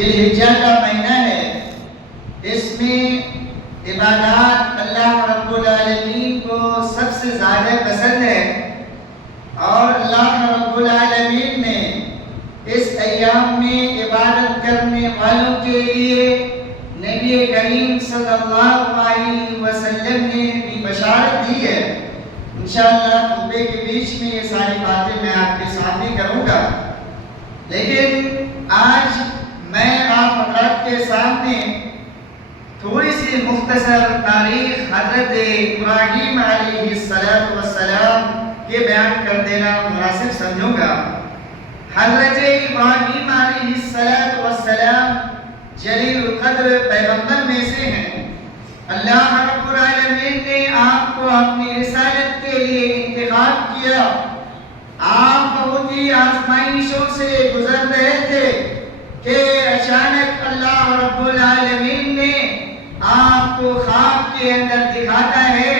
ذوالحجہ کا مہینہ ہے، اس میں عبادات اللہ رب العالمین کو سب سے زیادہ پسند ہے، اور اللہ رب العالمین نے اس ایام میں عبادت کرنے والوں کے لیے نبی کریم صلی اللہ علیہ وسلم نے بھی بشارت دی ہے۔ انشاءاللہ خطبے کے بیچ میں یہ ساری باتیں میں آپ کے سامنے کروں گا، لیکن آج میں آپ حضرات کے سامنے تھوڑی سی مختصر تاریخ حضرت ابراہیم علیہ السلام کے بیان کر دینا مناسب سمجھوں گا۔ حضرت ابراہیم علیہ السلام جلیل القدر پیغمبر میں سے ہیں۔ اللہ رب العالمین نے آپ کو اپنی رسالت کے لیے انتخاب کیا۔ آپ بہت ہی آزمائشوں سے گزر رہے تھے کہ اچانک اللہ رب العالمین نے آپ کو خواب کے اندر دکھاتا ہے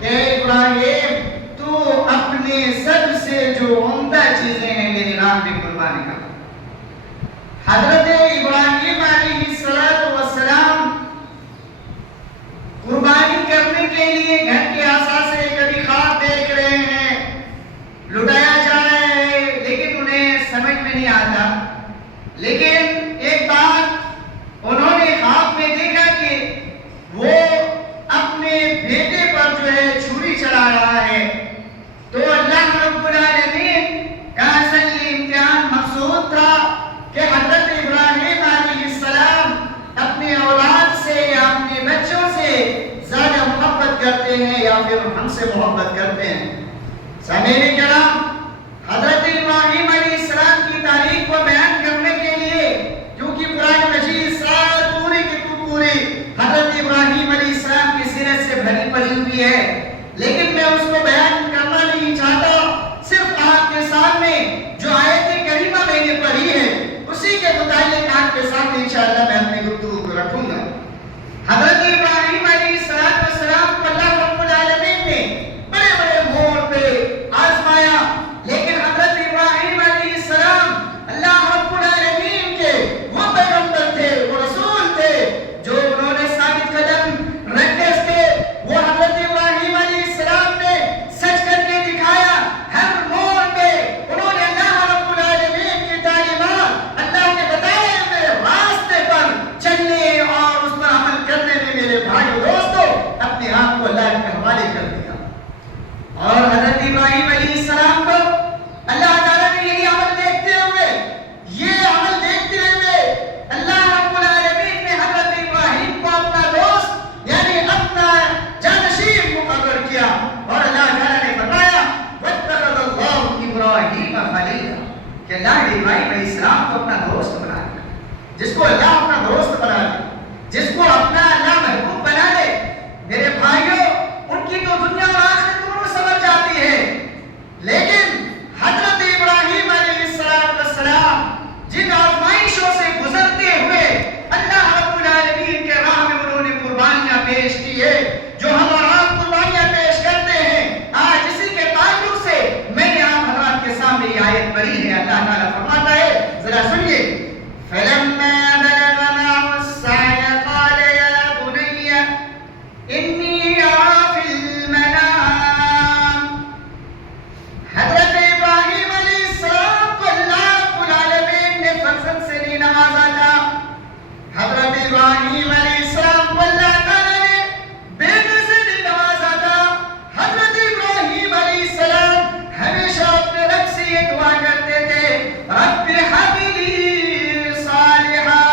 کہ ابراہیم تو اپنے سب سے جو عمدہ چیزیں ہیں میری راہ میں قربانی کر۔ حضرت ابراہیم علیہ السلام قربانی کرنے کے لیے گھر کے اثاثے کبھی خواب دیکھ رہے ہیں، لٹایا جا رہا ہے، لیکن انہیں سمجھ میں نہیں آتا۔ لیکن ایک بات انہوں نے خواب میں دیکھا کہ وہ اپنے بیٹے پر جو ہے چھری چلا رہا ہے، تو اللہ رب العالمین کا اصل امتحان مقصود تھا کہ حضرت ابراہیم علیہ السلام اپنے اولاد سے یا اپنے بچوں سے زیادہ محبت کرتے ہیں یا پھر ہم سے محبت کرتے ہیں۔ سامعین کرام، حضرت ابراہیم علیہ السلام کی تاریخ کو بیان کرنے کے لیے، کیونکہ قرآن مجید پوری کی پوری حضرت ابراہیم علیہ السلام کی سیرت سے بھری پڑی ہوئی ہے، لیکن میں اس کو بیان کرنا نہیں چاہتا، صرف آپ کے سامنے جو آیت کریمہ میں نے پڑھی ہے اسی کے متعلق آپ کے سامنے انشاءاللہ میں اپنی گفتگو کو رکھوں گا۔ حضرت ابراہیم علیہ السلام کو اللہ رب العالمین نے بڑے بڑے موڑ پہ آزمایا، لیکن حضرت ابراہیم علیہ السلام اللہ رب العالمین کے وہ پیغمبر تھے، وہ رسول تھے جو انہوں نے ثابت قدم رکھتے تھے۔ وہ حضرت ابراہیم علیہ السلام نے سچ کر کے دکھایا، ہر موڑ پہ انہوں نے اللہ رب العالمین کی تعلیمات، اللہ کے بتائے ہوئے راستے پر چلنے اور اس پر عمل کرنے میں میرے بھائیو دوستو اپنے آپ کو اللہ کے حوالے کر دیا۔ اور حضرت ابراہیم علیہ السلام کو اللہ تعالیٰ نے یہی عمل دیکھتے ہوئے اللہ رب العالمین نے حضرت ابراہیم کو اپنا دوست یعنی اپنا جانشین مقرر کیا، اور اللہ تعالیٰ نے بتایا وَاتَّخَذَ اللَّهُ إِبْرَاهِيمَ خَلِيلًا کہ اللہ نے ابراہیم علیہ السلام کو اپنا دوست بنا لیا۔ جس کو اللہ اپنا دوست بنا لے، جس کو اپنا اللہ محبوب بنا لے، میرے بھائیوں ان کی تو دنیا اور آخرت دونوں سمجھ جاتی ہے۔ لیکن حضرت ابراہیم علیہ السلام جن آزمائشوں سے گزرتے ہوئے اللہ رب العالمین کے راہ میں انہوں نے قربانیاں پیش کی ہے، جو ہم اور آپ قربانیاں پیش کرتے ہیں، آج اسی کے تعلق سے میں نے آپ حضرات کے سامنے یہ آیت پڑھی ہے۔ اللہ تعالیٰ فرماتا ہے، ذرا سنیے، فَلَمَّا بَلَغَ مَعَهُ السَّعْيَ قَالَ يَا بُنَيَّ إِنِّي أَرَىٰ فِي الْمَنَامِ۔ حضرت ابراہیم علیہ السلام کو اللہ رب العالمین نے فرزند سے نہیں نوازا تھا۔ حضرت ابراہیم علیہ السلام کو اللہ تعالیٰ نے بیٹے سے نہیں نوازا تھا۔ حضرت ابراہیم علیہ السلام ہمیشہ اپنے رب سے یہ دعا کرتے تھے، رب ہب لی صالحا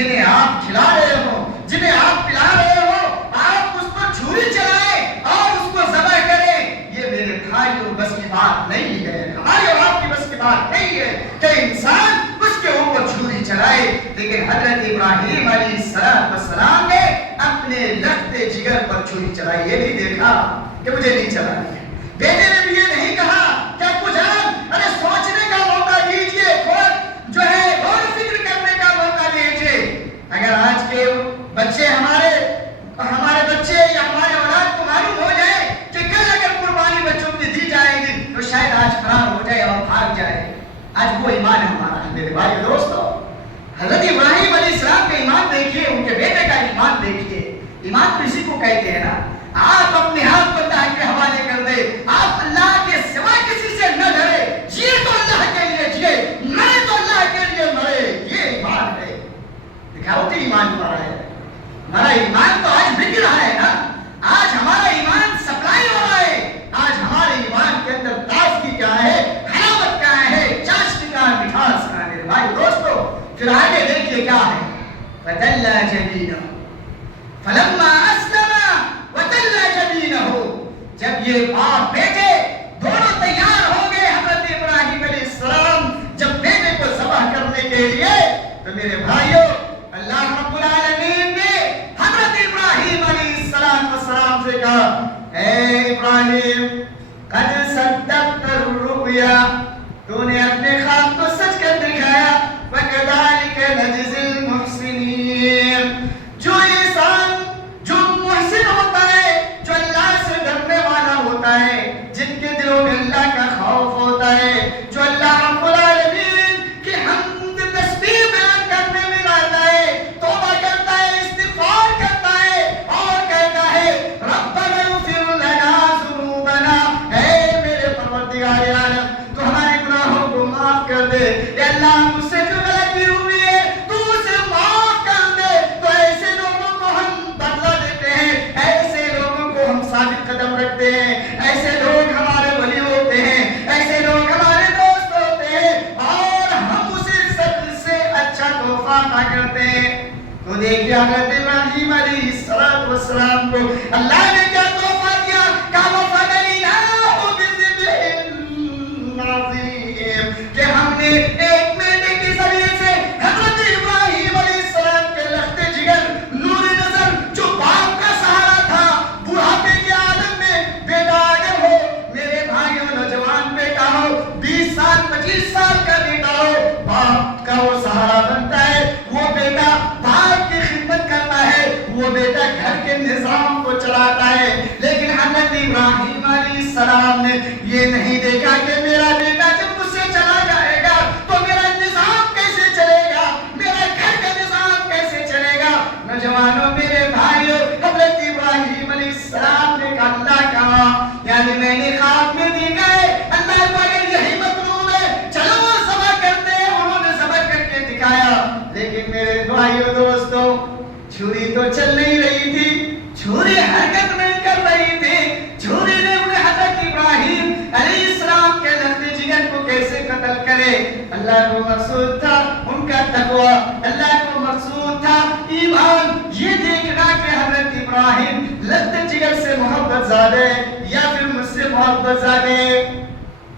جنہیں آپ کھلا رہے ہو، جنہیں آپ پلا رہے ہو، آپ اس پر چھری چلائیں اور اس کو ذبح کریں، یہ میرے بھائیوں بس کی بات نہیں ہے، ہماری اور آپ کی بس کی بات نہیں ہے کہ انسان اس کے اوپر چھری چلائے۔ لیکن حضرت ابراہیم علیہ السلام نے اپنے لختے جگر پر چھری چلائی، یہ نہیں دیکھا کہ مجھے نہیں چلانی ہے۔ بیٹے نے بھی یہ نہیں کہا کہ ابو جان ارے سوچنے کا موقع دیجئے، جو ہے غور و فکر کرنے کا موقع دیجئے۔ اگر آج کے بچے ہمارے بچے یا ہمارے اولاد کو معلوم ہو جائے کہ کل اگر قربانی بچوں کی دی جائے گی تو شاید آج فرار ہو جائے اور بھاگ جائے۔ آج وہ ایمان ہمارا ہے میرے بھائی دوستو۔ حضرت ابراہیم علیہ السلام کا ایمان دیکھیے، ان کے بیٹے کا ایمان دیکھیے۔ ایمان کسی کو کہتے ہیں نا، آپ اپنے آپ کو اللہ کے حوالے کر دے، آپ اللہ کے سوا کسی سے نہ ڈرے، جیے تو اللہ کے لیے جیے، مرے تو اللہ کے لیے مرے، یہ ایمان ہے۔ دکھاوٹی ایمان ہمارا ہے، ہمارا ایمان تو آج بک رہا ہے نا، آج ہمارا ایمان سپلائی ہو رہا ہے، آج ہمارے ایمان کے اندر تازگی کیا ہے، حلاوت کیا ہے، چاشنی کا مٹھاس کا ہے میرے بھائی دوستو۔ پھر آگے دیکھیے کیا ہے، فَتَلَّا جَبِينَهُ فَلَمَّا أَسْلَمَا وَتَلَّا جَبِينَهُ، جب یہ باپ بیٹے دونوں تیار ہو گئے حضرت ابراہیم علیہ السلام جب بیٹے کو ذبح کرنے کے لیے، تو میرے بھائیوں اللہ رب العالمین نے حضرت ابراہیم علیہ السلام سے کہا، اے ابراہیم قد صدقت الرؤیا، تو نے اپنے خواب کو سچ کر دکھایا، وَكَذَلِكَ نَجْزِي الْمُحْسِنِينَ، جو انسان جو محسن ہوتا ہے، جو اللہ سے ڈرنے والا ہوتا ہے، جن کے دلوں میں اللہ کا خوف ہوتا ہے، جو اللہ رب العالمین کی حمد تسبیح بیان کرنے میں رہتا ہے، توبہ کرتا ہے، استغفار کرتا ہے اور کہتا ہے ربنا اغفر لنا ذنوبنا، اے میرے پروردگار عالم تو ہمارے گناہوں کو معاف کر دے، اے اللہ مجھ سے جو غلطی ہوئی ہے تو اسے معاف کر دے۔ تو ایسے لوگوں کو ہم بدلہ دیتے ہیں، ایسے لوگوں کو ہم ثابت قدم رکھتے ہیں، ایسے لوگ ہمارے ولی ہوتے ہیں، ایسے لوگ ہمارے دوست ہوتے ہیں اور ہم اسے سب سے اچھا تحفہ عطا کرتے ہیں۔ تو دیکھیے حضرت ابراہیم علیہ السلام کو اللہ نے کیا تحفہ دیا، کہا وَفَدَيْنَاهُ بِذِبْحٍ عَظِيمٍ، کہ ہم نے ایک بیٹے کے ذریعے سے حضرت ابراہیم علیہ السلام کے لختے جگر، نور نظر، جو باپ کا سہارا تھا بڑھاپے کے عالم میں، بیٹا اگر ہو میرے بھائیوں، نوجوان بیٹا ہو، 20 سال 25 سال کا بیٹا ہو، باپ کا وہ سہارا بنتا ہے، وہ بیٹا باپ کی خدمت کرتا ہے، وہ بیٹا گھر کے نظام کو چلاتا ہے۔ لیکن حضرت ابراہیم علیہ السلام نے یہ نہیں دیکھا کہ میرا بیٹا جب مجھ سے چلا جائے گا تو میرا نظام کیسے چلے گا، میرا گھر کا نظام کیسے چلے گا۔ نوجوانوں میرے بھائیوں، حضرت ابراہیم علیہ السلام نے کہا اللہ کہا، یعنی میں نے خواب میں دیکھا ہے اللہ کو اگر یہی مطلوب ہے چلو وہ ذبح کرتے ہیں، انہوں نے ذبح کر کے دکھایا۔ لیکن میرے بھائیوں دوستوں، چھری تو چل نہیں رہی تھی، چھری حرکت نہیں کر رہی تھی، چھری نے انہیں حضرت ابراہیم علیہ السلام کے لختے جگر کو کیسے قتل کرے۔ اللہ کو مقصود تھا ان کا تقوی، اللہ کو مقصود تھا ایمان، یہ دیکھنا کہ حضرت ابراہیم لختے جگر سے محبت زیادہ یا پھر مجھ سے محبت زیادہ،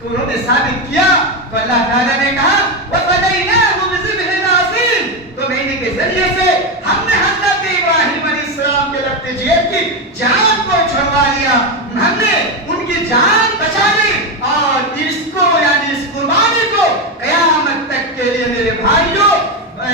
تو انہوں نے ثابت کیا۔ تو اللہ تعالیٰ نے کہا وَفَدَيْنَاهُ بِذِبْحٍ عَظِيمٍ، تو مہینے کے ذریعے سے ہم نے حضرت ابراہیم علیہ السلام کے لختے جگر کی جان کو چھڑوا لیا، ہم نے ان کی جان بچا لی اور اس کو یعنی اس قربانی کو قیامت تک کے لیے میرے بھائیوں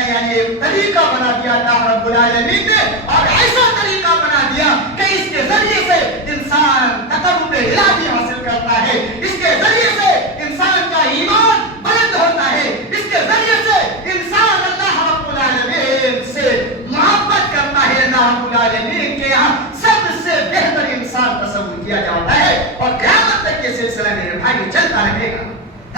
یعنی ایک طریقہ بنا دیا اللہ رب العالمین نے، اور ایسا طریقہ بنا دیا کہ اس کے ذریعے سے انسان تقرب الہی حاصل کرتا ہے، اس کے ذریعے سے انسان کا ایمان بلند ہوتا ہے، اس کے ذریعے سے انسان اللہ رب العالمین سے محبت کرتا ہے، اللہ رب العالمین کے یہاں سب سے بہتر انسان تصور کیا جاتا ہے، اور قیامت تک یہ سلسلہ میرے بھائی چلتا رہے گا۔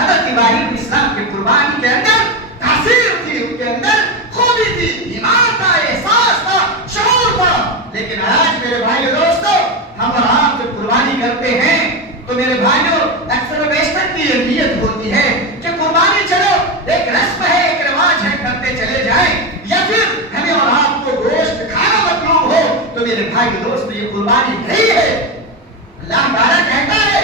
حضرت ابراہیم اسلام کی قربانی کے اندر تاثیر تھی، ان کے اندر خوبی تھی، ایمان تھا، احساس تھا، شعور تھا۔ لیکن آج میرے بھائی دوستو، ہم اور آپ جب قربانی کرتے ہیں تو میرے بھائیوں اکثر و بیشتر کی یہ نیت ہوتی ہے کہ قربانی چلو ایک رسم ہے، ایک رواج ہے، کرتے چلے جائیں، یا پھر ہمیں بھائی دوست یہ قربانی نہیں ہے. اللہ تعالیٰ کہتا ہے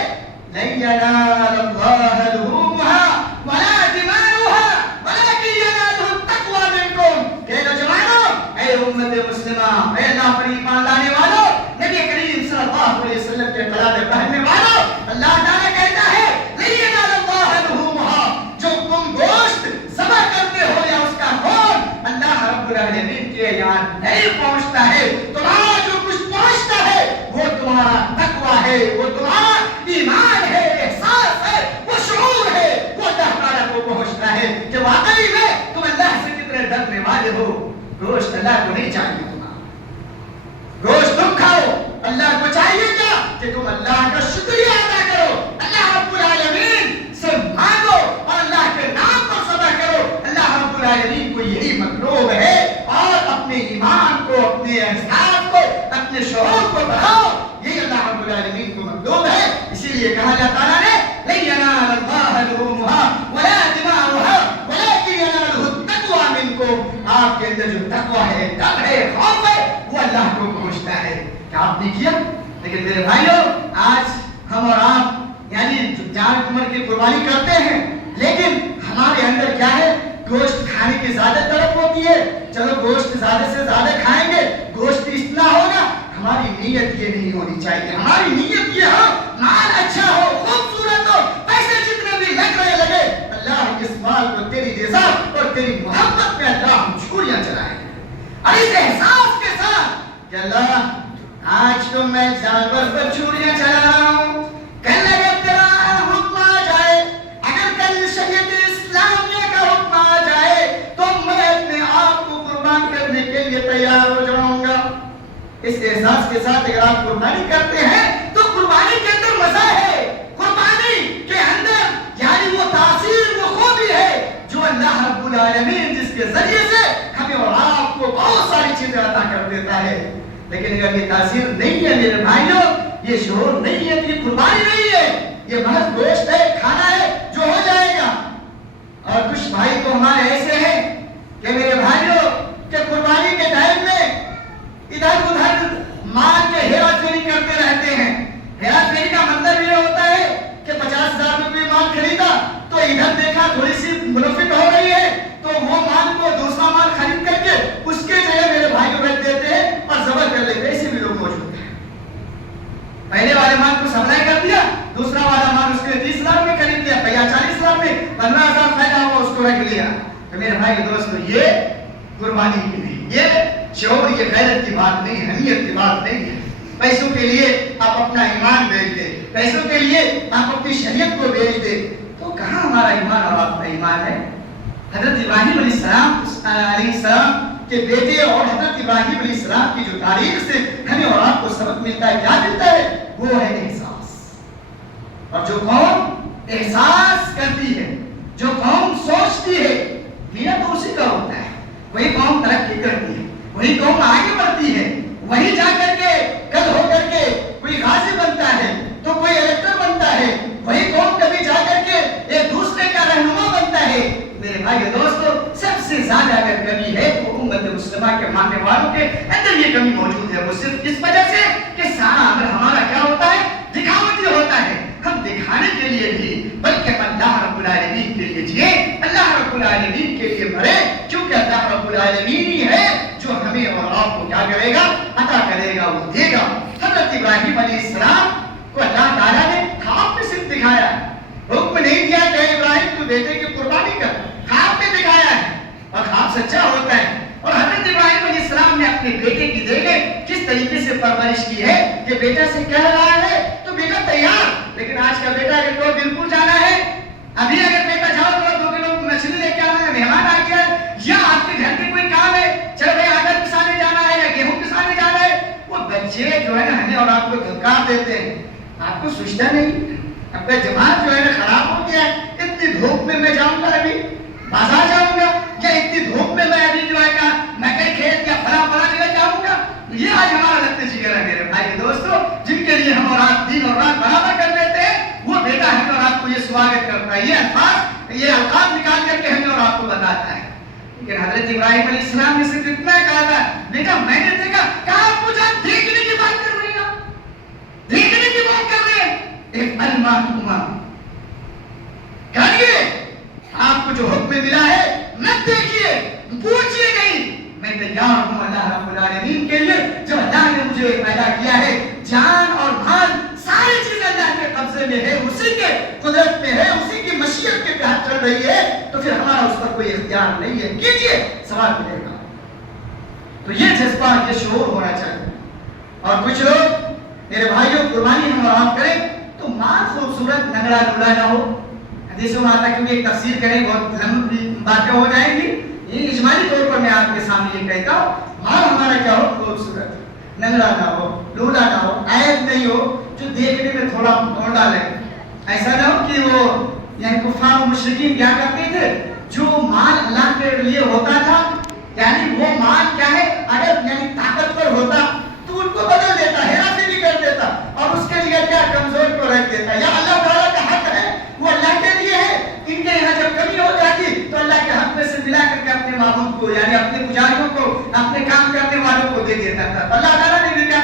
لن ينال الله لحومها ولا دماؤها ولكن يناله التقوى منكم. کہ نوجوانوں، اے امت مسلمہ، اے اللہ پر ایمان لانے والوں، نبی کریم صلی اللہ علیہ وسلم کے قلادے پہننے والوں، اللہ تعالیٰ کہتا ہے لن ينال الله لحومها. جو تم گوشت ذبح کرتے ہو یا اس کا خون، اللہ رب العالمین کے یہاں نہیں پہنچتا ہے. تمہارا جو کچھ پہنچتا ہے وہ تمہارا تقویٰ ہے، وہ تمہارا ایمان ہے، احساس ہے، وہ شعور ہے، وہ اللہ تعالیٰ کو پہنچتا ہے کہ واقعی میں تم اللہ سے کتنے ڈرنے والے ہو. گوشت اللہ کو نہیں چاہیے تمہارا، گوشت تم کھاؤ. اللہ کو چاہیے کیا کہ تم اللہ کا شکریہ ادا کرو، اللہ رب العالمین سے مانگو اور اللہ کے نام پر صدا کرو. اللہ رب العالمین کو یہی مطلوب ہے. اور اپنے ایمان کو، اپنے احساس کو، اپنے شعور کو بڑھاؤ. یہ اللہ رب العالمین کو مطلوب ہے. اسی لیے کہا اللہ تعالیٰ نے لن ينال الله لحومها ولا دماؤها ولكن يناله التقوى منكم. آپ کے اندر جو تقویٰ ہے، ڈر ہے، خوف ہے، وہ اللہ کو پہنچتا ہے. کیا آپ نے کیا؟ لیکن میرے بھائیوں، آج ہم اور آپ یعنی جان عمر کی قربانی کرتے ہیں، لیکن ہمارے اندر کیا ہے؟ گوشت کھانے کی زیادہ طرف ہوتی ہے. چلو گوشت زیادہ سے زیادہ کھائیں گے، گوشت اتنا ہوگا. ہماری نیت یہ نہیں ہونی چاہیے. ہماری نیت یہ ہو مال اچھا ہو، خوبصورت ہو، پیسے جتنے بھی لگ رہے لگے، اللہ اس مال کو تیری رضا اور تیری محبت میں اللہ ہم چھوڑیاں چلائیں. اور اس احساس کے ساتھ کہ اللہ آج تو میں جانور پر چھوڑیاں چلا رہا ہوں، کل اگر تیرا حکم آ جائے، اگر کل شریعت اسلامیہ کا حکم آ جائے تو میں اپنے آپ کو قربان کرنے کے لیے تیار ہو جاؤں گا. اس احساس کے ساتھ اگر آپ قربانی کرتے ہیں تو قربانی کے اندر مزہ ہے. قربانی کے اندر یعنی وہ تاثیر، وہ خوبی ہے جو اللہ رب العالمین جس کے ذریعے سے ہمیں اور آپ کو بہت ساری چیزیں عطا کر دیتا ہے. لیکن اگر یہ تاثیر نہیں ہے میرے بھائیوں، یہ شعور نہیں ہے، یہ قربانی نہیں ہے، یہ محض گوشت ہے، کھانا ہے جو ہو جائے گا. اور کچھ بھائی تو ہمارے ایسے ہیں کہ میرے بھائیوں کہ قربانی کے ٹائم میں ادھر ادھر مال کے ہیرا پھیری کرتے رہتے ہیں. ہیرا پھیری کا مطلب یہ ہوتا ہے کہ 50,000 روپے مال خریدا تو ادھر دیکھا تھوڑی سی منافق ہو رہی ہے تو وہ مال کو دوسرا مال خرید کر کے اس کے جگہ میرے بھائی کو بیچ دیتے ہیں اور ضبط کر لیتے ہیں. ایسے بھی لوگ موجود ہیں. پہلے والے مال کو سپلائی کر دیا، دوسرا والا مال اس کے 30,000 میں خرید لیا، یا 40,000 میں 15,000 فائدہ ہوا اس کو رکھ لیا. تو میرے بھائی کے دوستو یہ قربانی کی نہیں، یہ شعور، یہ غیرت کی بات نہیں، اہمیت کی بات نہیں ہے. پیسوں کے لیے آپ اپنا ایمان بیچ دیں، پیسوں کے لیے آپ اپنی شریعت کو بیچ دیں، تو کہاں ہمارا ایمان اور آپ کا ایمان ہے؟ حضرت ابراہیم علیہ السلام کے بیٹے اور حضرت ابراہیم علیہ السلام کی جو تاریخ سے ہمیں اور آپ کو سبق ملتا ہے، کیا ملتا ہے؟ وہ ہے احساس. اور جو قوم احساس کرتی ہے، جو قوم سوچتی ہے، میرا تو اسی کا ہوتا ہے. وہی قوم ترقی کرتی ہے، وہی قوم آگے بڑھتی ہے. وہی جا کر کے کل ہو کر کے کوئی غازی بنتا ہے تو کوئی الیکٹر بنتا ہے. وہی قوم کبھی جا کر کے ایک دوسرے کا رہنما بنتا ہے. میرے بھائی دوستو، سب سے زیادہ اگر کمی ہے تو امت مسلمہ کے ماننے والوں کے اندر یہ کمی موجود ہے. وہ صرف اس وجہ سے کہ سارا عمل ہمارا کیا ہوتا ہے؟ دکھاوٹی ہوتا ہے. ہم دکھانے کے لیے نہیں بلکہ اللہ رب العالمین کے لیے جیے، اللہ رب العالمین کے لیے مرے، کیونکہ اللہ رب العالمین ہی ہے جو ہمیں اور آپ کو کیا کرے گا؟ عطا کرے گا، وہ دے گا. حضرت ابراہیم علیہ السلام کو اللہ تعالیٰ نے خواب میں صرف دکھایا ہے، حکم نہیں دیا کہ ابراہیم تو بیٹے کی قربانی کر. خواب میں دکھایا ہے اور خواب سچا ہوتا ہے. اور حضرت ابراہیم علیہ السلام نے اپنے بیٹے کی دیکھیں کس طریقے سے پرورش کی ہے کہ بیٹا سے کہہ رہا ہے تو بیٹا تیار. لیکن آج کا بیٹا اگر تو بالکل جانا ہے، ابھی اگر بیٹا جاؤ تو 2 کلو مچھلی لے کے آنا ہے، مہمان آ گیا ہے، یا آپ کے گھر کے کوئی کام ہے، چلو بھائی آٹا پسانے جانا ہے یا گیہوں پسانے جانا ہے. وہ بچے جو ہے نا ہمیں اور آپ کو دھکار دیتے ہیں. آپ کو سوچتا نہیں اب کا دماغ جو ہے نا خراب ہو گیا ہے. اتنی دھوپ میں جاؤں گا ابھی بازار جاؤں گا، یا اتنی دھوپ میں ابھی جو ہے نا مکئی کھیت یا فلاں جگہ جاؤں گا. یہ آج ہمارا لگتے جگر ہے میرے بھائی دوستو، جن کے لیے ہم اور آپ دن اور رات برابر کر دیتے ہیں. وہ بیٹا ہمیں اور آپ کو یہ سواگت کرتا ہے، یہ الفاظ، یہ القاب نکال کر کے ہمیں اور آپ کو بتاتا ہے. لیکن حضرت ابراہیم علیہ السلام نے صرف اتنا کہا تھا، بیٹا میں نے دیکھا، کہا آپ کو جان دیکھنے کی محکوما، کہیے آپ کو جو حکم ملا ہے مت دیکھیے، پوچھیے نہیں، میں تیار ہوں اللہ رب العالمین کے لیے، جو اللہ نے مجھے پیدا کیا ہے، جان اور مال ساری چیزیں اللہ کے قبضے میں ہے، اسی کے قدرت میں ہے، اسی کی مشیت کے تحت چل رہی ہے، تو پھر ہمارا اس پر کوئی اختیار نہیں ہے، کیجیے ثواب ملے گا۔ تو یہ جذبہ، یہ شعور ہونا چاہیے۔ اور کچھ لوگ میرے بھائیوں قربانی ہم اور آپ کریں تو مال خوبصورت نگڑا نوڑا نہ ہو، حدیثوں میں آتا ہے، کیونکہ ایک تفسیر کریں بہت لمبی باتیں ہو جائیں گی، یہ اجمالی طور پر میں آپ کے سامنے یہ کہتا ہوں، مال ہمارا کیا ہو، خوبصورت، نگڑا نہ ہو، لولا نہ ہو، عیب نہیں ہو، جو دیکھنے میں تھوڑا ڈونڈا لگے۔ ایسا نہ ہو کہ وہ یعنی کفار و مشرکین کیا کرتے تھے، جو مال اللہ کے لیے ہوتا تھا، یعنی وہ مال کیا ہے، اگر یعنی طاقتور ہوتا تو ان کو بدل دیتا، ہیرا پھیری کر دیتا، اور اس کے لیے کیا کمزور کو رکھ دیتا، یا اللہ تعالیٰ کا حق ہے وہ اللہ کے لیے ہے، ان کے یہاں جب کمی ہو جاتی تو اللہ کے حق میں سے ملا کر کے اپنے معبود کو یعنی اپنے پجاریوں کو، اپنے کام کرنے والوں کو دے دیتا تھا۔ اللہ تعالیٰ نے بھی کیا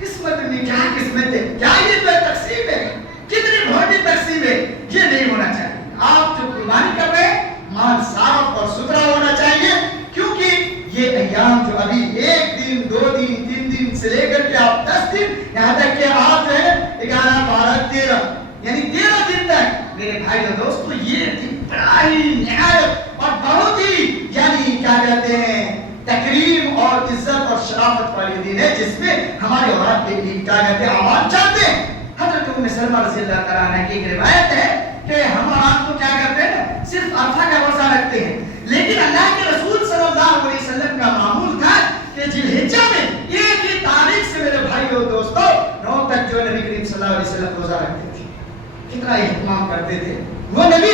قسمت میں، کیا قسمت ہے، کیا یہ تو تقسیم ہے، کتنی بڑی تقسیم ہے، یہ نہیں ہونا چاہیے۔ آپ جو قربانی کر رہے ہیں مال صاف اور ستھرا ہونا چاہیے، کیونکہ یہ ایام جو ابھی 1 دن 2 دن 3 دن سے لے کر کے آپ 10 دن یہاں تک کہ آپ جو ہے 11 12 13 یعنی 13 دن تک میرے بھائی اور دوستو، یہ دن بڑا ہی نہایت اور بہت ہی یعنی کیا کہتے ہیں تکریم اور عزت اور شرافت والی دن ہے، جس میں ہمارے اولاد کے لیے کیا کہتے ہیں اعمال چاہتے ہیں۔ حضرت ام سلمہ رضی اللہ تعالیٰ عنہ کی ایک روایت ہے کہ ہم اور آپ تو کیا کرتے ہیں، صرف عرفہ کا روزہ رکھتے ہیں، لیکن اللہ کے رسول صلی اللہ علیہ وسلم کا معمول تھا کہ ذی الحجہ میں 1 ہی تاریخ سے میرے بھائی اور دوستو 9 تک جو نبی کریم صلی اللہ علیہ وسلم روزہ رکھتے تھے، کتنا اہتمام کرتے تھے۔ وہ نبی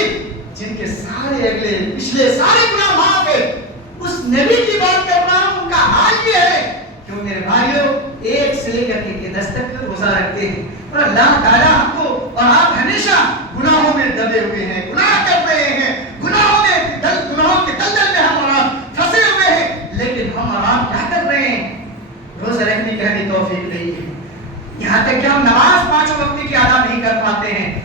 جن کے سارے اگلے پچھلے سارے گناہ معاف ہے، اس نبی کی بات کر رہا ہوں، ان کا حال یہ ہے کہ وہ میرے بھائیوں 1 سے لے کر کے 10 تک روزہ رکھتے ہیں، اور اللہ تعالیٰ ہم کو اور آپ ہمیشہ گناہوں میں دبے ہوئے ہیں، گناہ کر رہے ہیں، گناہوں کے دلدل میں ہم اور آپ پھنسے ہوئے ہیں، لیکن ہم اور آپ کیا کر رہے ہیں، روزہ رکھنے کی ہمیں توفیق نہیں ہے، یہاں تک کہ ہم نماز 5 وقت کی ادا نہیں کر پاتے ہیں،